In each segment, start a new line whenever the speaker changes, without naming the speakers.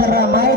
derramar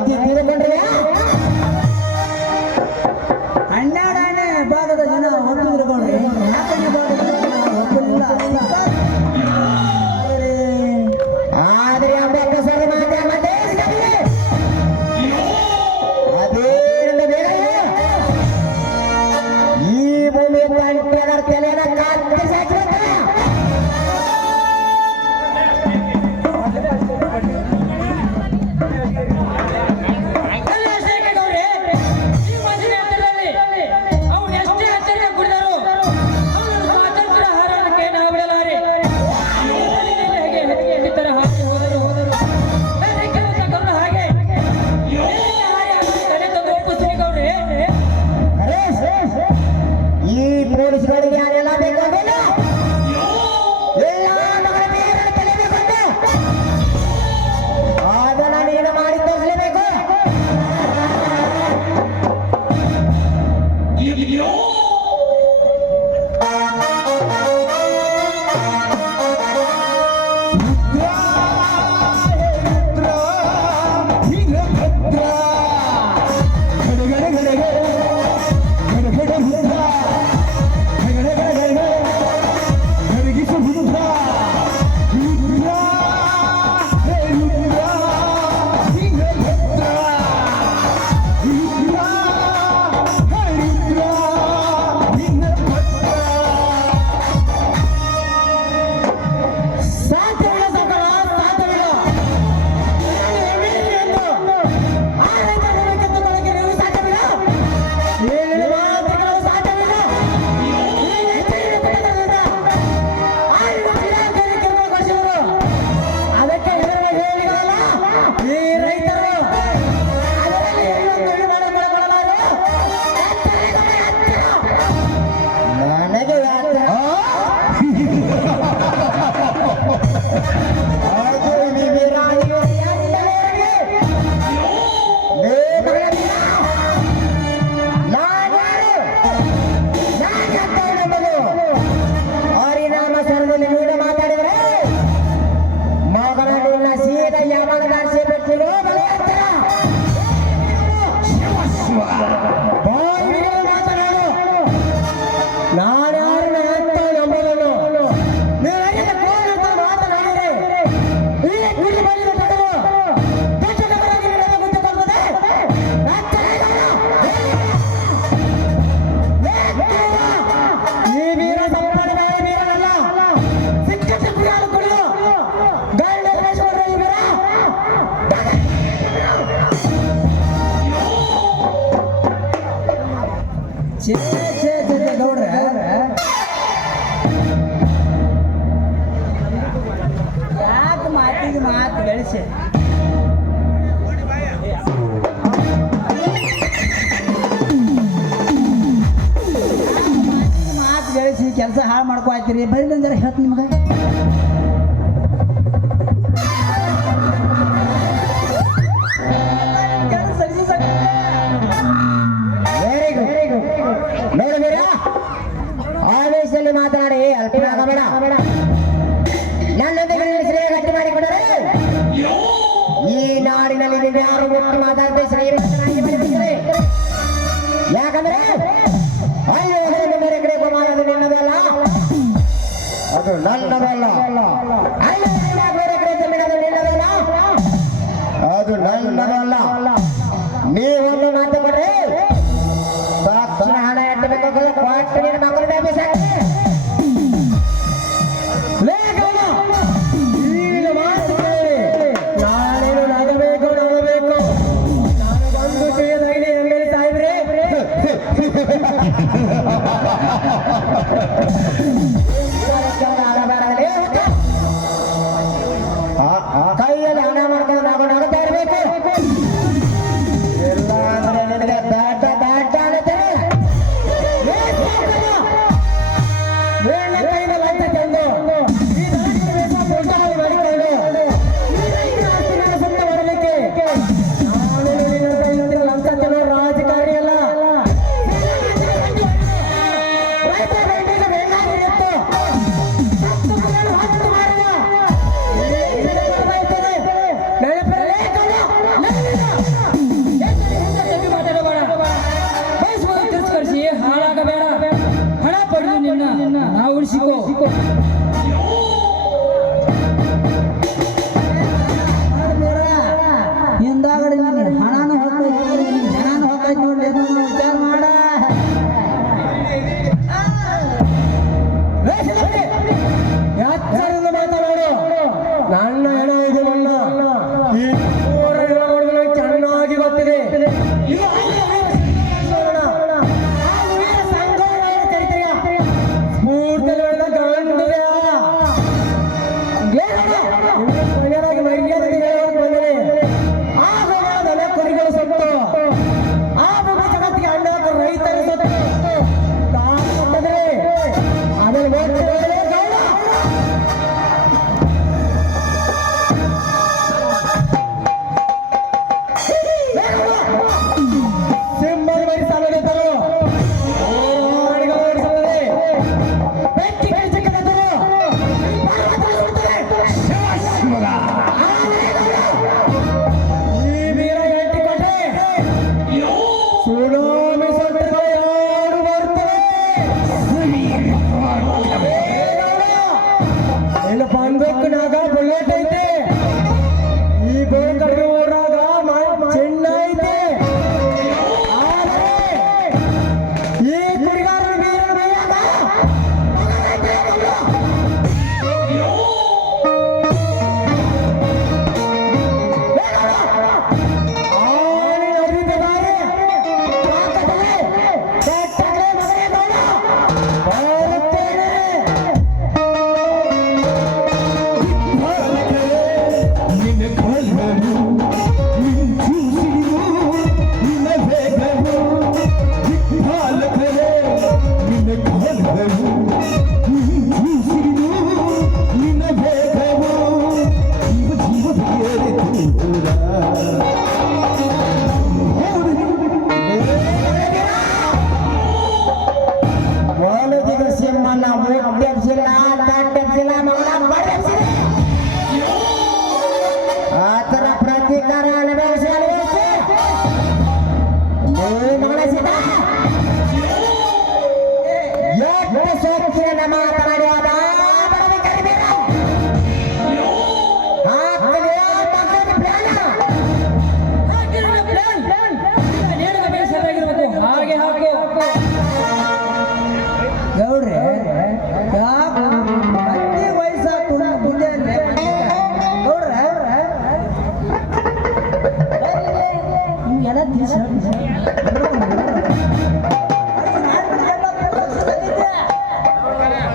વેણ છે ಕೆಲಸ ಹಾಳು ಮಾಡ್ಕೊ ಆಯ್ತಿರಿ ಬರೀ ಅಂದ್ರೆ ಹೇಳ್ತು ನಿಮಗೆ
ವೆರಿ ಗುಡ್ ನೋಡಿ ಆವೇಶದಲ್ಲಿ ಮಾತನಾಡಿ
ಅಲ್ಪ ಬೇಡ
¡Adelante, adelante!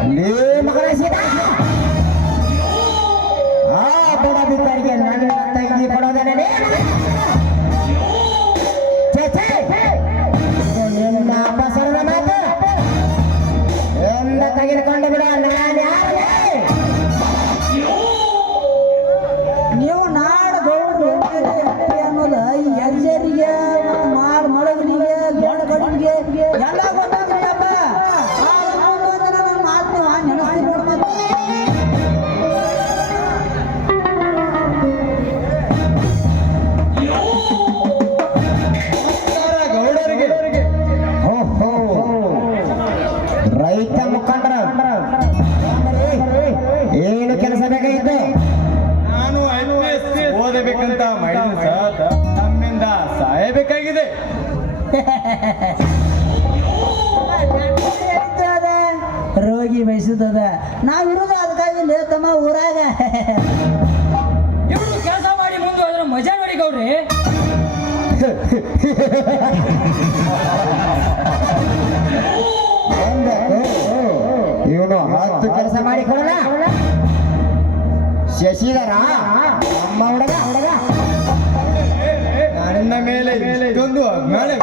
¡Ale! ರೋಗಿ ಬಯಸುತ್ತದ. ನಾವಿರೋದು ಅದಕ್ಕಾಗಿ ತಮ್ಮ ಊರಾಗ.
ಇವರು ಕೆಲಸ ಮಾಡಿ ಮುಂದೆ ಹೋದ್ರೆ ಮಜಾ ನೋಡಿ ಗೌಡ್ರಿ.
ಇವನು ಹತ್ತು ಕೆಲಸ ಮಾಡಿಕೊಳ್ಳ ಶಶಿಧರ ನಮ್ಮ ಹುಡುಗ ಹುಡುಗ. ಇದೊಂದು ಮೇಳೆ